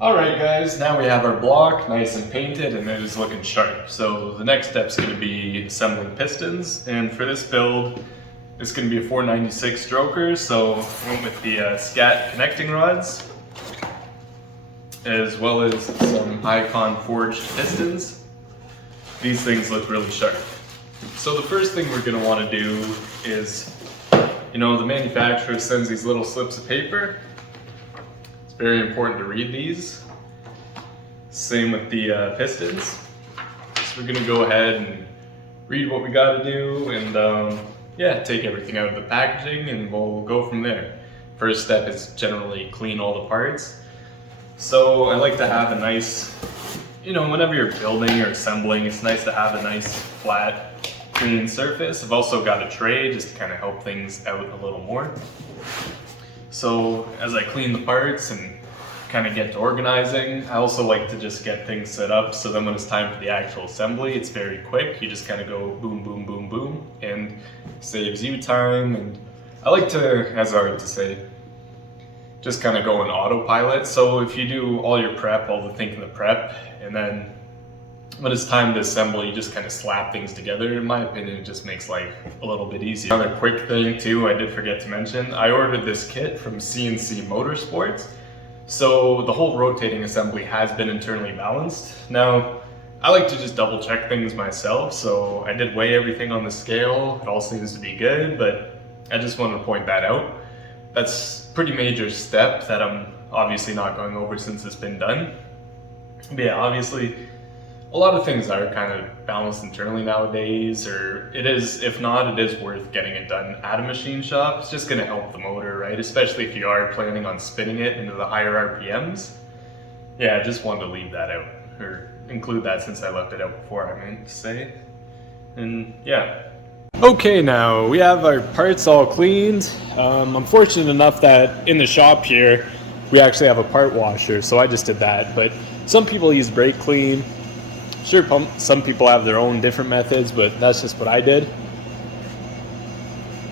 Alright guys, now we have our block nice and painted and it is looking sharp. So the next step is going to be assembling pistons, and for this build it's going to be a 496 stroker, so I went with the scat connecting rods as well as some Icon forged pistons. These things look really sharp. So the first thing we're going to want to do is, the manufacturer sends these little slips of paper. Very important to read these. Same with the pistons. So we're gonna go ahead and read what we gotta do and take everything out of the packaging and we'll go from there. First step is generally clean all the parts. So I like to have a nice, whenever you're building or assembling, it's nice to have a nice flat, clean surface. I've also got a tray just to kind of help things out a little more. So as I clean the parts and kind of get to organizing, I also like to just get things set up so then when it's time for the actual assembly, it's very quick. You just kind of go boom, boom, boom, boom, and saves you time. And I like to, as I like to say, just kind of go on autopilot. So if you do all your prep, all the thinking the prep, and then when it's time to assemble, you just kind of slap things together. In my opinion, it just makes life a little bit easier. Another quick thing too, I did forget to mention, I ordered this kit from CNC Motorsports. So the whole rotating assembly has been internally balanced. Now, I like to just double check things myself, so I did weigh everything on the scale. It all seems to be good, but I just wanted to point that out. That's a pretty major step that I'm obviously not going over since it's been done. But yeah, obviously, a lot of things are kind of balanced internally nowadays, or it is, if not, it is worth getting it done at a machine shop. It's just going to help the motor, right? Especially if you are planning on spinning it into the higher RPMs. Yeah, I just wanted to leave that out, or include that since I left it out before, I meant to say. And yeah. Okay, now we have our parts all cleaned. I'm fortunate enough that in the shop here, we actually have a part washer, so I just did that. But some people use brake clean. Sure, some people have their own different methods, but that's just what I did.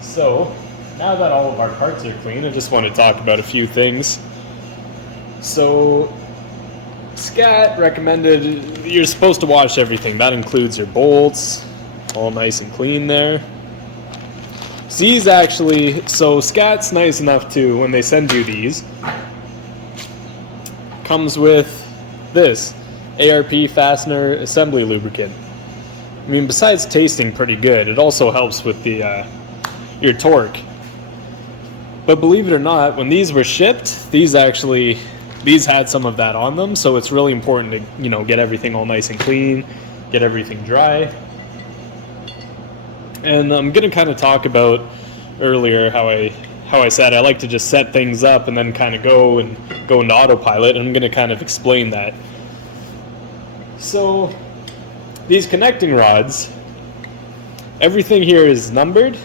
So, now that all of our parts are clean, I just want to talk about a few things. So, Scat recommended you're supposed to wash everything. That includes your bolts, all nice and clean there. So Scat's nice enough to, when they send you these, comes with this. ARP fastener assembly lubricant. I mean, besides tasting pretty good, it also helps with the your torque. But believe it or not, when these were shipped, these had some of that on them, so it's really important to get everything all nice and clean, get everything dry. And I'm gonna kind of talk about earlier how I said I like to just set things up and then kind of go into autopilot, and I'm gonna kind of explain that. So, these connecting rods, everything here is numbered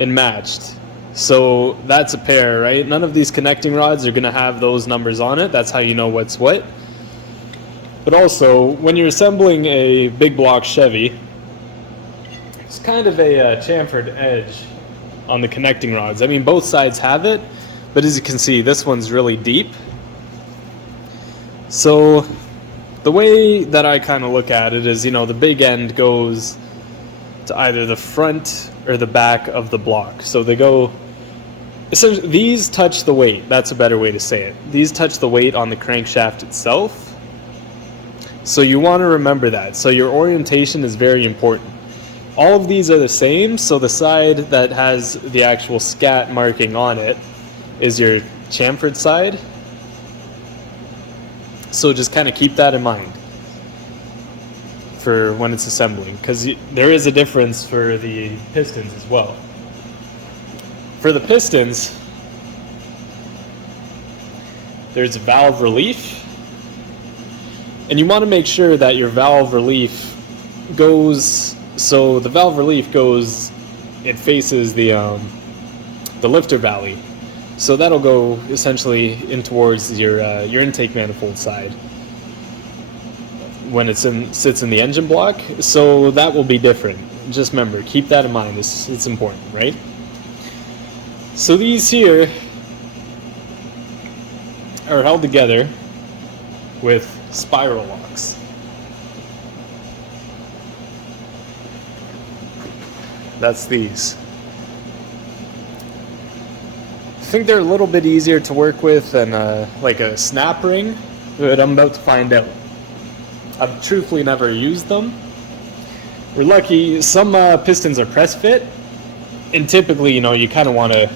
and matched. So that's a pair, right? None of these connecting rods are going to have those numbers on it. That's how you know what's what. But also, when you're assembling a big block Chevy, it's kind of a chamfered edge on the connecting rods. I mean, both sides have it, but as you can see, this one's really deep. So the way that I kind of look at it is, the big end goes to either the front or the back of the block. So they go, essentially, these touch the weight. That's a better way to say it. These touch the weight on the crankshaft itself. So you want to remember that. So your orientation is very important. All of these are the same, so the side that has the actual Scat marking on it is your chamfered side. So just kind of keep that in mind for when it's assembling, because there is a difference for the pistons as well. For the pistons, there's valve relief, and you want to make sure that your valve relief goes, so the valve relief goes, it faces the lifter valley. So that'll go essentially in towards your intake manifold side when sits in the engine block. So that will be different. Just remember, keep that in mind. It's important, right? So these here are held together with spiral locks. That's these. I think they're a little bit easier to work with than like a snap ring, but I'm about to find out. I've truthfully never used them. We're lucky, some pistons are press fit, and typically, you know, you kind of want to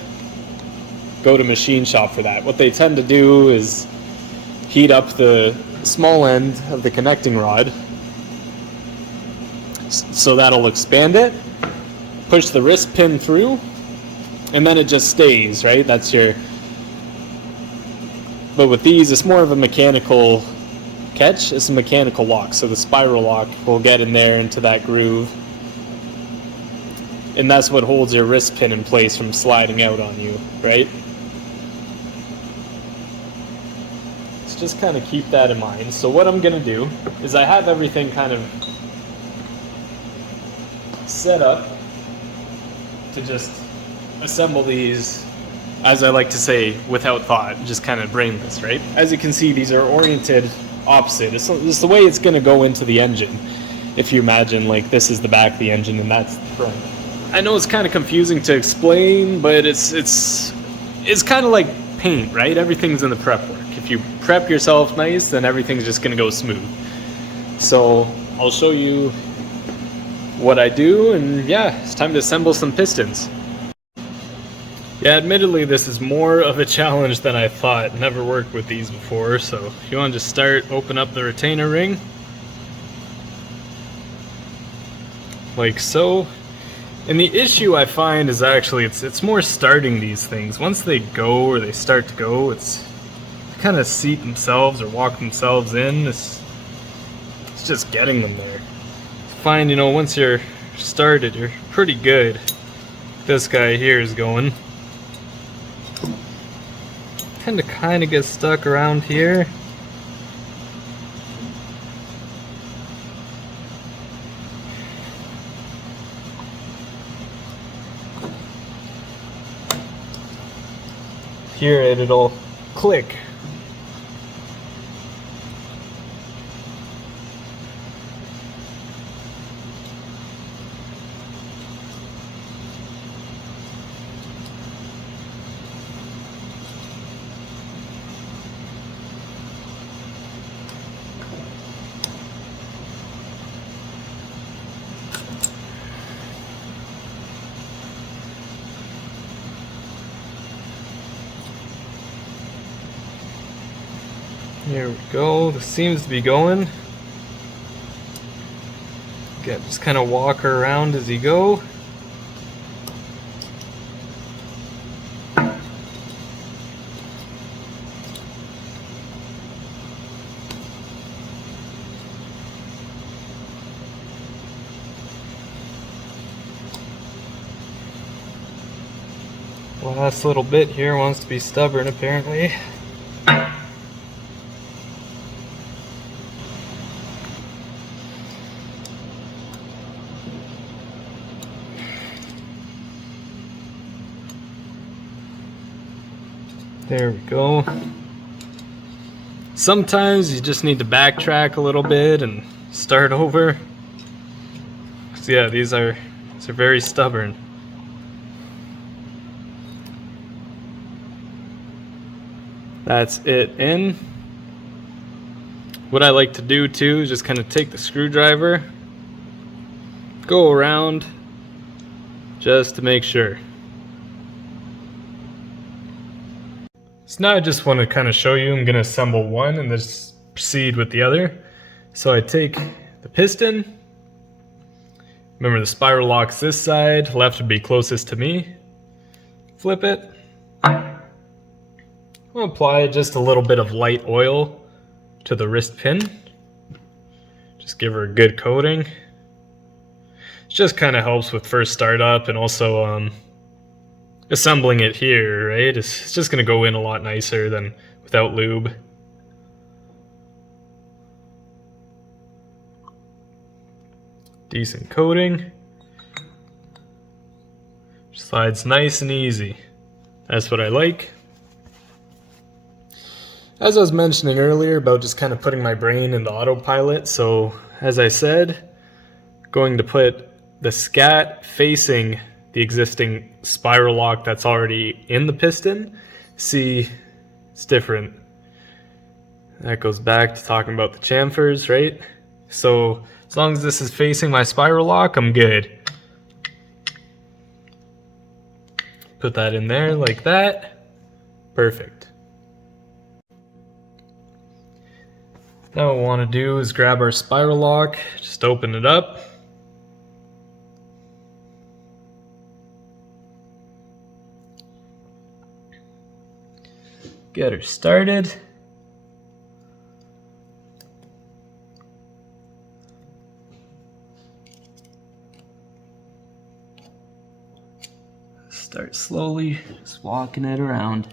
go to machine shop for that. What they tend to do is heat up the small end of the connecting rod, so that'll expand it, push the wrist pin through, and then it just stays, right? That's your... But with these, it's more of a mechanical catch. It's a mechanical lock, so the spiral lock will get in there into that groove, and that's what holds your wrist pin in place from sliding out on you, right? So just kind of keep that in mind. So what I'm gonna do is I have everything kind of set up to just assemble these, as I like to say, without thought, just kind of brainless, right? As you can see, these are oriented opposite. It's the way it's going to go into the engine. If you imagine, like, this is the back of the engine and that's the front. I know it's kind of confusing to explain, but it's kind of like paint, right? Everything's in the prep work. If you prep yourself nice, then everything's just going to go smooth. So I'll show you what I do, and yeah, it's time to assemble some pistons. Yeah, admittedly, this is more of a challenge than I thought. Never worked with these before, so if you want to just start, open up the retainer ring. Like so. And the issue I find is actually, it's more starting these things. Once they go, or they start to go, it's kind of seat themselves or walk themselves in. It's just getting them there. I find, you know, once you're started, you're pretty good. This guy here is going. Tend to kind of get stuck around here. Here it'll click. Here we go, this seems to be going. Again, just kind of walk her around as you go. Last little bit here wants to be stubborn apparently. There we go. Sometimes you just need to backtrack a little bit and start over. So yeah, these are very stubborn. That's it in. What I like to do too is just kind of take the screwdriver, go around just to make sure. So now I just want to kind of show you, I'm going to assemble one and then just proceed with the other. So I take the piston, remember the spiral lock's this side, left would be closest to me, flip it. I'll apply just a little bit of light oil to the wrist pin. Just give her a good coating. It just kind of helps with first startup and also assembling it here, right? It's just going to go in a lot nicer than without lube. Decent coating. Slides nice and easy. That's what I like. As I was mentioning earlier about just kind of putting my brain into autopilot, so as I said, going to put the scat facing the existing spiral lock that's already in the piston. See, it's different. That goes back to talking about the chamfers, right? So as long as this is facing my spiral lock, I'm good. Put that in there like that. Perfect. Now what we want to do is grab our spiral lock, just open it up. Get her started. Start slowly, just walking it around.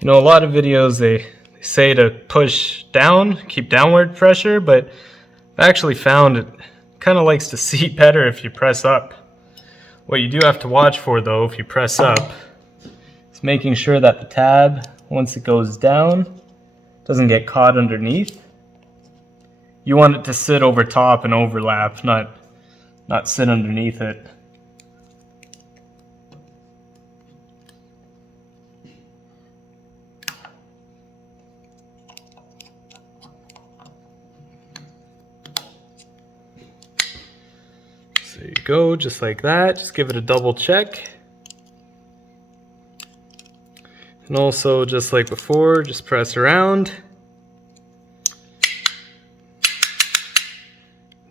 You know, a lot of videos they say to push down, keep downward pressure, but I've actually found it kind of likes to seat better if you press up. What you do have to watch for though, if you press up, is making sure that the tab, once it goes down, doesn't get caught underneath. You want it to sit over top and overlap, not sit underneath it. There you go, just like that. Just give it a double check. And also, just like before, just press around.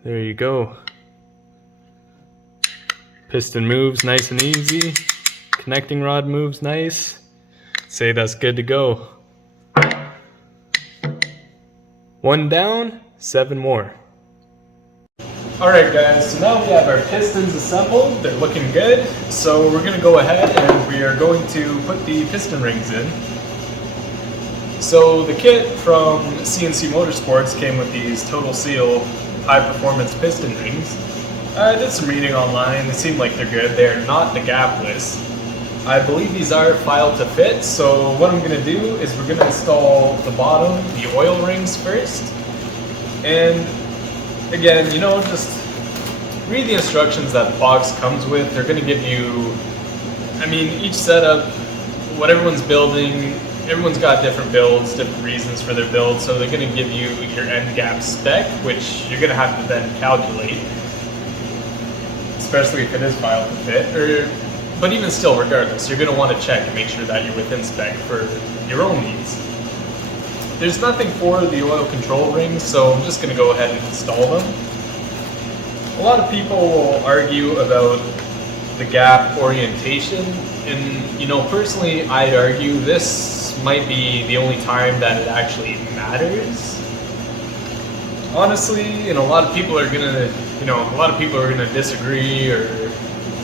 There you go. Piston moves nice and easy. Connecting rod moves nice. Say that's good to go. 1 down, 7 more. Alright guys, so now we have our pistons assembled, they're looking good, so we're going to go ahead and we are going to put the piston rings in. So the kit from CNC Motorsports came with these Total Seal high performance piston rings. I did some reading online, they seem like they're good, they're not the gapless. I believe these are filed to fit, so what I'm going to do is we're going to install the bottom, the oil rings first, and again, you know, just read the instructions that the box comes with. They're going to give you, I mean, each setup, what everyone's building, everyone's got different builds, different reasons for their build, so they're going to give you your end gap spec, which you're going to have to then calculate, especially if it is filed to fit. But even still, regardless, you're going to want to check and make sure that you're within spec for your own needs. There's nothing for the oil control rings, so I'm just going to go ahead and install them. A lot of people will argue about the gap orientation, and you know, personally I'd argue this might be the only time that it actually matters. Honestly, and a lot of people are going to disagree, or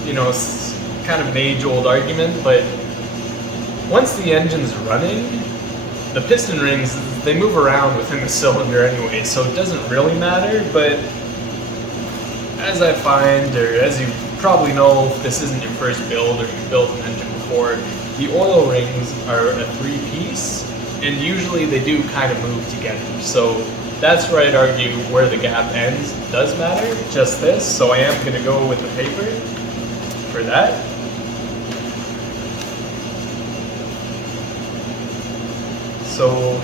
you know, it's kind of an age-old argument, but once the engine's running, the piston rings, they move around within the cylinder anyway, so it doesn't really matter. But as I find, or as you probably know, if this isn't your first build or you've built an engine before, the oil rings are a 3-piece, and usually they do kind of move together. So that's where I'd argue where the gap ends does matter, just this. So I am going to go with the paper for that. So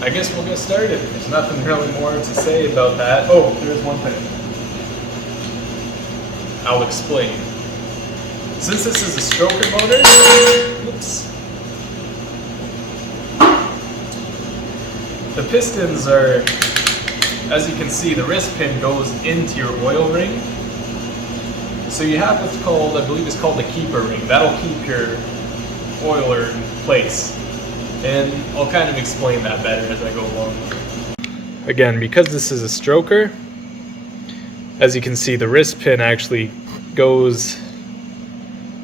I guess we'll get started. There's nothing really more to say about that. Oh, there's one thing. I'll explain. Since this is a stroker motor, oops, the pistons are, as you can see, the wrist pin goes into your oil ring. So you have what's called, I believe it's called the keeper ring. That'll keep your oiler in place. And I'll kind of explain that better as I go along. Again, because this is a stroker, as you can see, the wrist pin actually goes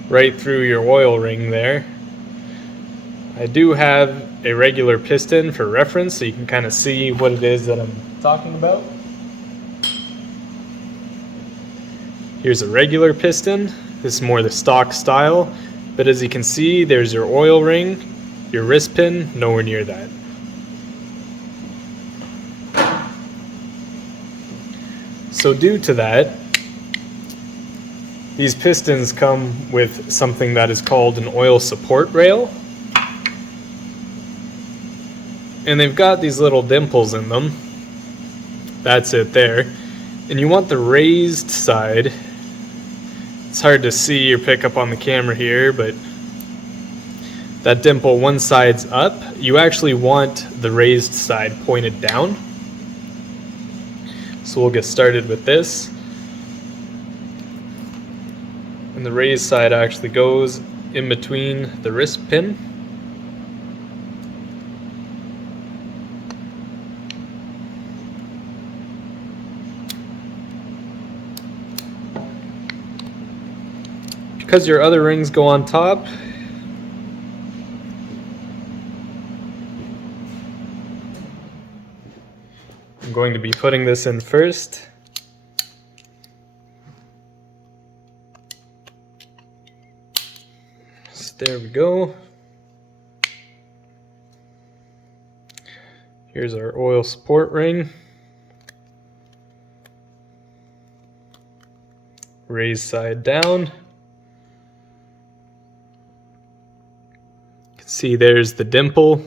right through your oil ring there. I do have a regular piston for reference so you can kind of see what it is that I'm talking about. Here's a regular piston. This is more the stock style, but as you can see, there's your oil ring, your wrist pin, nowhere near that. So due to that, these pistons come with something that is called an oil support rail. And they've got these little dimples in them. That's it there. And you want the raised side. It's hard to see or pick up on the camera here, but that dimple, one side's up. You actually want the raised side pointed down. So we'll get started with this. And the raised side actually goes in between the wrist pin. Because your other rings go on top, I'm going to be putting this in first. So there we go. Here's our oil support ring. Raise side down. See, there's the dimple.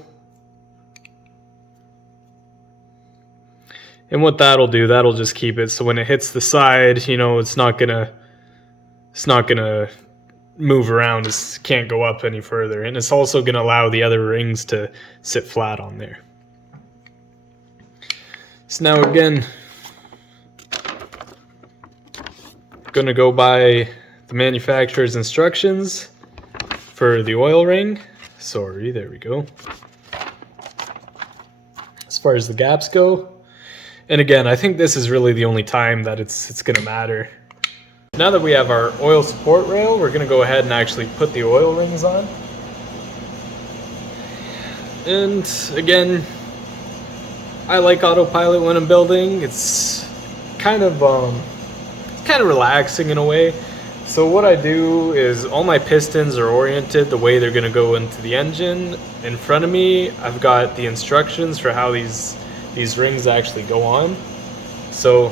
And what that'll do, that'll just keep it so when it hits the side, you know, it's not gonna move around. It can't go up any further. And it's also gonna allow the other rings to sit flat on there. So now again, gonna go by the manufacturer's instructions for the oil ring. Sorry, there we go. As far as the gaps go, and again, I think this is really the only time that it's gonna matter. Now that we have our oil support rail, we're gonna go ahead and actually put the oil rings on. And again, I like autopilot when I'm building. It's kind of relaxing in a way. So what I do is all my pistons are oriented the way they're going to go into the engine. In front of me, I've got the instructions for how these rings actually go on. So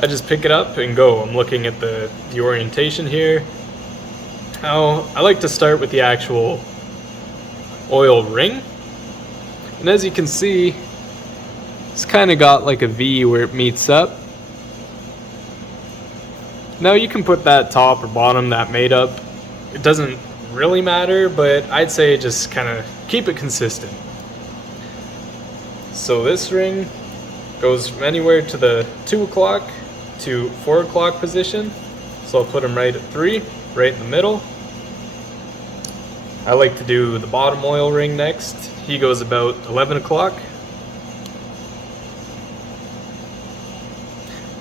I just pick it up and go. I'm looking at the orientation here. Now, I like to start with the actual oil ring. And as you can see, it's kind of got like a V where it meets up. Now you can put that top or bottom, that made up. It doesn't really matter, but I'd say just kind of keep it consistent. So this ring goes from anywhere to the 2 o'clock to 4 o'clock position. So I'll put them right at 3, right in the middle. I like to do the bottom oil ring next. He goes about 11 o'clock.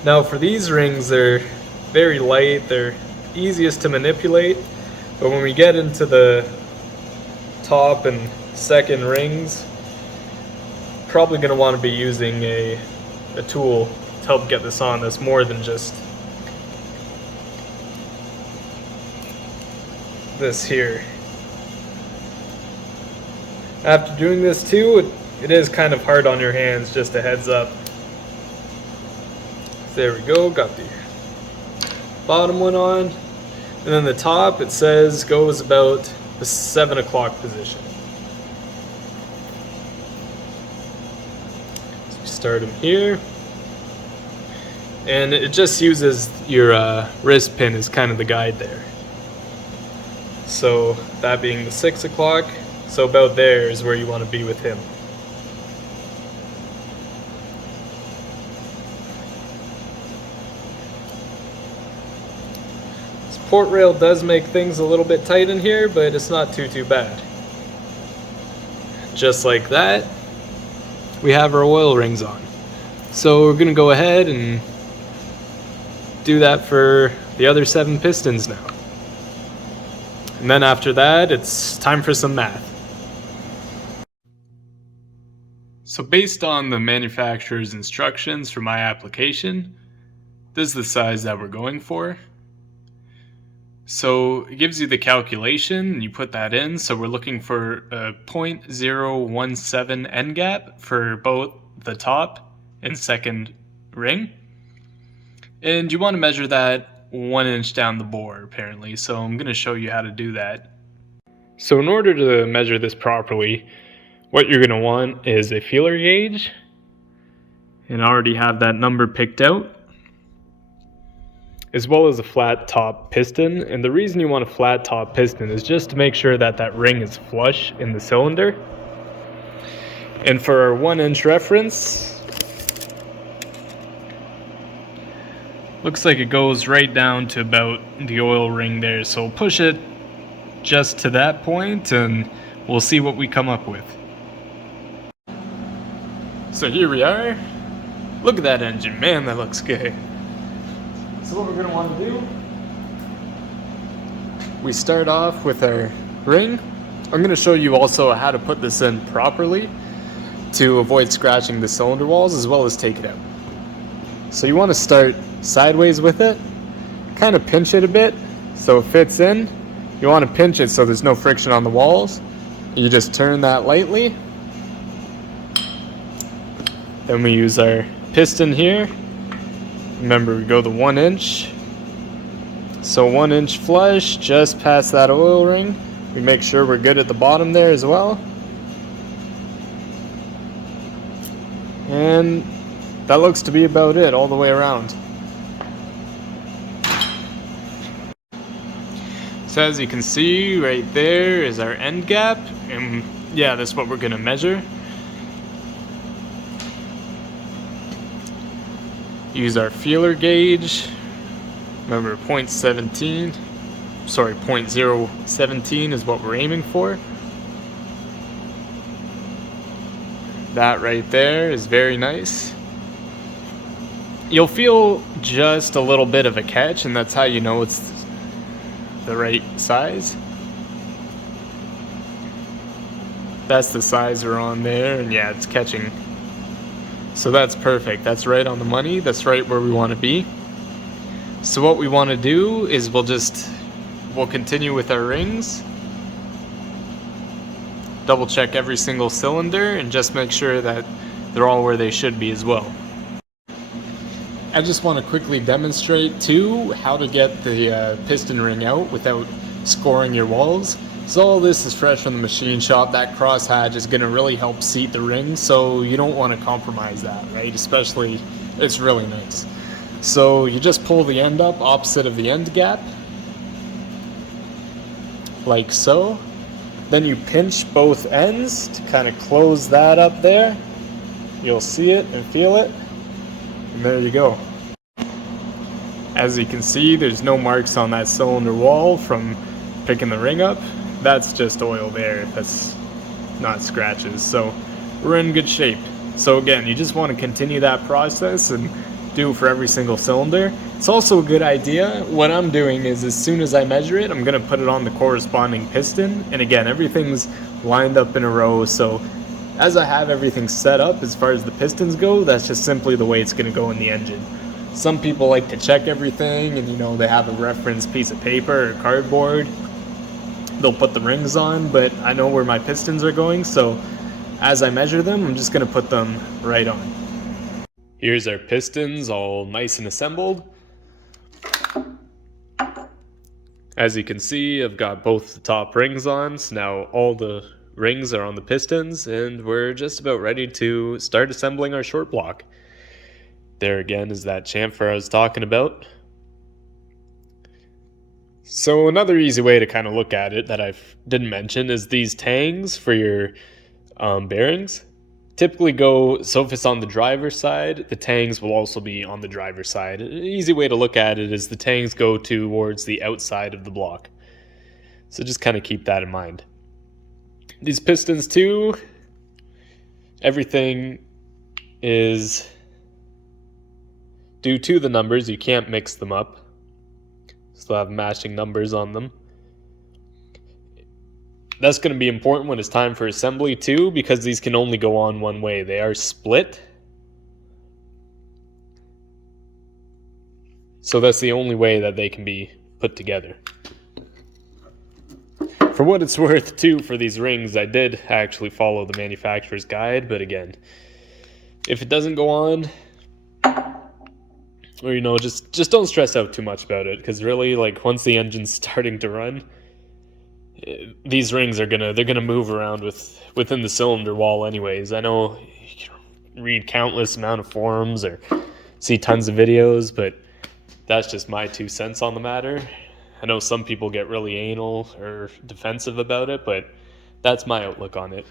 Now for these rings, they're very light, they're easiest to manipulate, but when we get into the top and second rings, probably going to want to be using a tool to help get this on that's more than just this here. After doing this too, it is kind of hard on your hands, just a heads up. There we go, got the bottom one on, and then the top, it says goes about the 7 o'clock position. So we start them here, and it just uses your wrist pin as kind of the guide there. So that being the 6 o'clock, so about there is where you want to be with him. Support rail does make things a little bit tight in here, but it's not too bad. Just like that, we have our oil rings on. So we're gonna go ahead and do that for the other 7 pistons now. And then after that, it's time for some math. So based on the manufacturer's instructions for my application, this is the size that we're going for. So it gives you the calculation, and you put that in. So we're looking for a 0.017 end gap for both the top and second ring. And you want to measure that 1 inch down the bore, apparently. So I'm going to show you how to do that. So in order to measure this properly, what you're going to want is a feeler gauge. And I already have that number picked out, as well as a flat top piston. And the reason you want a flat top piston is just to make sure that that ring is flush in the cylinder. And for our 1 inch reference, looks like it goes right down to about the oil ring there. So we'll push it just to that point and we'll see what we come up with. So here we are. Look at that engine, man, that looks good. So what we're going to want to do, we start off with our ring. I'm going to show you also how to put this in properly to avoid scratching the cylinder walls as well as take it out. So you want to start sideways with it, kind of pinch it a bit so it fits in. You want to pinch it so there's no friction on the walls. You just turn that lightly. Then we use our piston here. Remember, we go the 1 inch. So 1 inch flush, just past that oil ring. We make sure we're good at the bottom there as well. And that looks to be about it all the way around. So as you can see, right there is our end gap. And yeah, that's what we're going to measure. Use our feeler gauge. Remember, 0.017 is what we're aiming for. That right there is very nice. You'll feel just a little bit of a catch, and that's how you know it's the right size. That's the size we're on there, and yeah, it's catching. So that's perfect. That's right on the money. That's right where we want to be. So what we want to do is we'll continue with our rings. Double check every single cylinder and just make sure that they're all where they should be as well. I just want to quickly demonstrate too how to get the piston ring out without scoring your walls. So all this is fresh from the machine shop. That crosshatch is going to really help seat the ring, so you don't want to compromise that, right? Especially, it's really nice. So you just pull the end up opposite of the end gap, like so. Then you pinch both ends to kind of close that up there. You'll see it and feel it, and there you go. As you can see, there's no marks on that cylinder wall from picking the ring up. That's just oil there, that's not scratches. So we're in good shape. So again, you just want to continue that process and do for every single cylinder. It's also a good idea. What I'm doing is as soon as I measure it, I'm going to put it on the corresponding piston. And again, everything's lined up in a row. So as I have everything set up as far as the pistons go, that's just simply the way it's going to go in the engine. Some people like to check everything and they have a reference piece of paper or cardboard. They'll put the rings on, but I know where my pistons are going, so as I measure them, I'm just going to put them right on. Here's our pistons all nice and assembled. As you can see, I've got both the top rings on, so now all the rings are on the pistons, and we're just about ready to start assembling our short block. There again is that chamfer I was talking about. So another easy way to kind of look at it that I didn't mention is these tangs for your bearings. Typically so if it's on the driver's side, the tangs will also be on the driver's side. An easy way to look at it is the tangs go towards the outside of the block. So just kind of keep that in mind. These pistons too, everything is due to the numbers, you can't mix them up. Still have matching numbers on them. That's going to be important when it's time for assembly too, because these can only go on one way. They are split. So that's the only way that they can be put together. For what it's worth too, for these rings, I did actually follow the manufacturer's guide, but again, if it doesn't go on, or just don't stress out too much about it, because really, like, once the engine's starting to run, these rings they're gonna move around within the cylinder wall anyways. I know you can read countless amount of forums or see tons of videos, but that's just my 2 cents on the matter. I know some people get really anal or defensive about it, but that's my outlook on it.